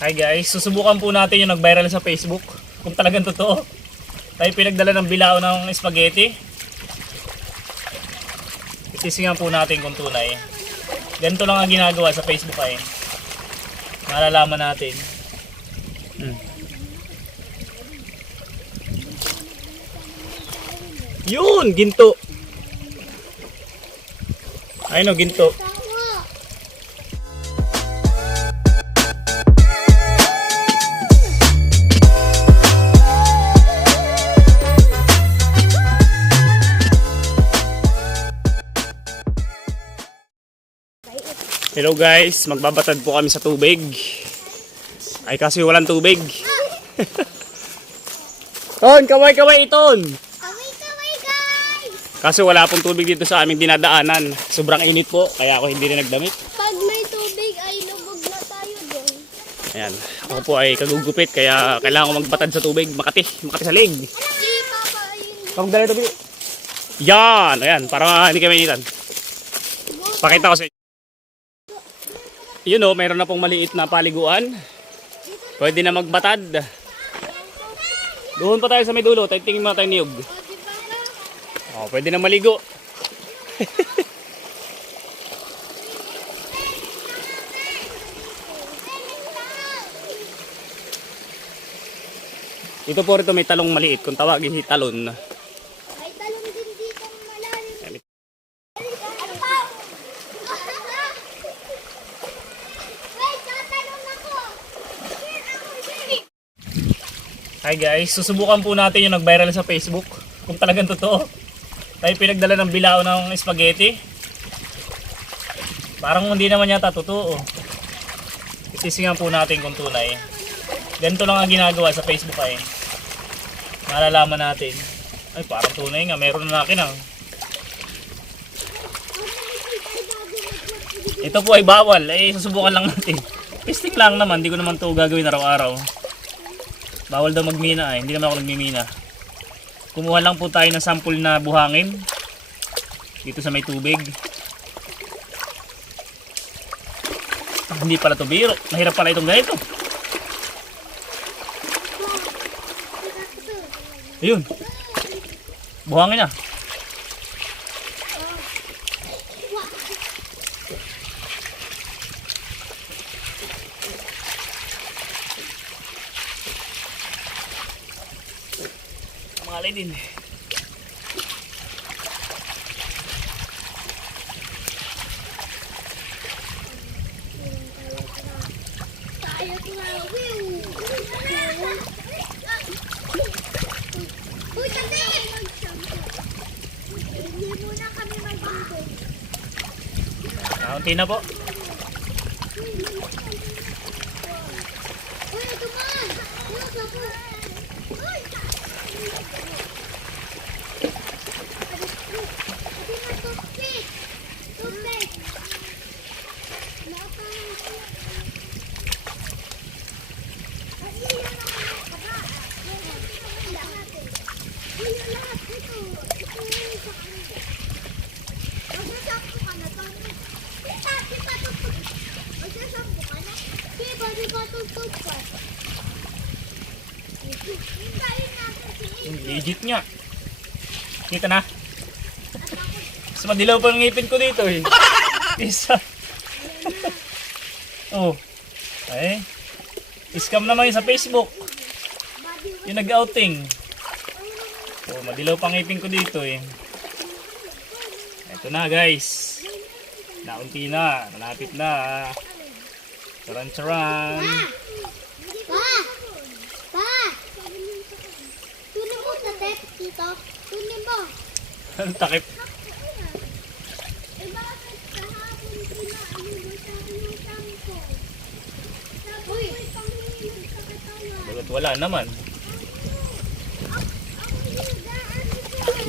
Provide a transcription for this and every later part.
Hi guys, susubukan po natin yung nag-viral sa Facebook. Kung talagang totoo. Tayo pinagdala ng bilao ng spaghetti. Isisingan po natin kung tunay. Ganito lang ang ginagawa sa Facebook ay. Malalaman natin. Yun! Ginto! Ayun o, ginto. Hello guys, magbabatad po kami sa tubig. Ay kasi walang tubig. Ton, kaway-kaway iton. Kaway-kaway guys! Kasi wala pong tubig dito sa aming dinadaanan. Sobrang init po, kaya ako hindi rin nagdamit. Pag may tubig ay lubog na tayo doon. Ayan, ako po ay kagugupit kaya kailangan ko magbatad sa tubig. Makati sa leg. Si Papa ayun. Pagdala ito, Bibi. Yan, ayan, para hindi kami initan. Pakita ko sa inyo. Yun o, mayroon na pong maliit na paliguan. Pwede na magbatad. Doon pa tayo sa may dulo, tingin mo tayo niyog. O, di ba na? O, pwede na maligo. Ito po rito may talong maliit, kung tawagin si talon. May talong din dito malalim. Ano pa? Wait, tatalong ako. Hi guys, susubukan po natin yung nag-viral sa Facebook. Kung talagang totoo. Tayo pinagdala ng bilao ng spaghetti. Parang hindi naman yata totoo. Isisingan po natin kung tunay. Ganito lang ang ginagawa sa Facebook ay. Malalaman natin. Ay parang tunay nga, meron na akin ah. Ito po ay bawal. Eh susubukan lang natin. Pisting lang naman, hindi ko naman to gagawin araw-araw. Bawal daw magmina eh, hindi naman ako nagmimina. Kumuha lang po tayo ng sample na buhangin. Dito sa may tubig. Hindi pala to biro. Mahirap pala itong ganito. Ayun. Buhangin na. Mga alay din. Tayo nga. Uy, tabi! Hindi muna kami mag-ibig. Kaunti na po. Uy, tuman! Uy, sapo! Uy! Ate na toothpick! Toothpick! Legit nga. Kita na. Mas madilaw pa ng ngipin ko dito eh. Isa. Oh. Ay. Scam naman yun sa Facebook. Yung nag-outing. Oh, madilaw pa ngipin ko dito eh. Ito na guys. Naunti na. Malapit na. Charan-charan. Pa! Pa! Tunin mo sa tape dito. Tunin mo. Ang takip. Bagat wala naman.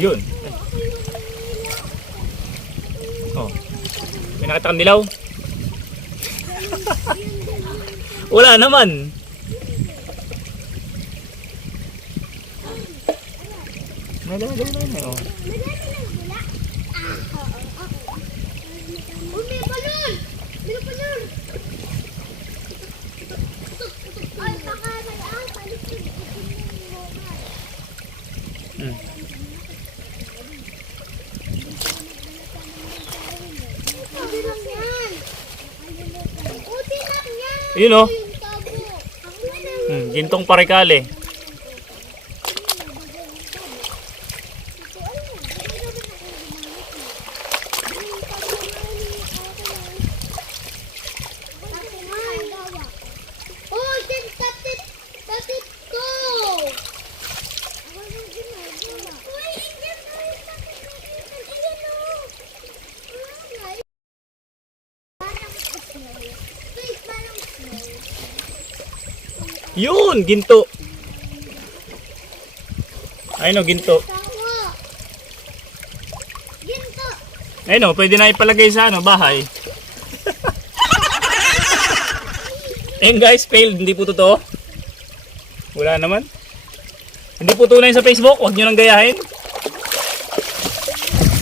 Yun. Oh. May nakita kang dilaw? Wala naman. Wala. Oh. Uy, may balon! May balon! Yun oh. Yung tabo. Ako na lang. Gintong parikale. Oh, then tatip ko. Yun, ginto. Ayun oh, ginto. Ginto. Ayun oh, pwede na ipalagay sa bahay. Ayun guys, failed. Hindi po totoo. Wala naman. Hindi po tunay sa Facebook. Huwag nyo nang gayahin.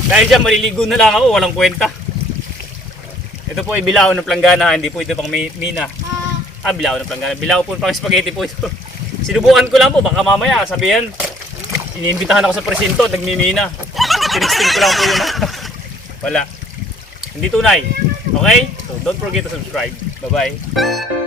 Dahil dyan, maliligo na lang ako. Walang kwenta. Ito po ay bilao ng planggana. Hindi po ito pang mina. Bilao ng planggana. Bilao po pang spaghetti po ito. Sinubukan ko lang po. Baka mamaya sabihan. Iniimbitahan ako sa presinto. Nagmimina. Tinisting ko lang po yun. Wala. Hindi tunay. Okay? So don't forget to subscribe. Bye-bye.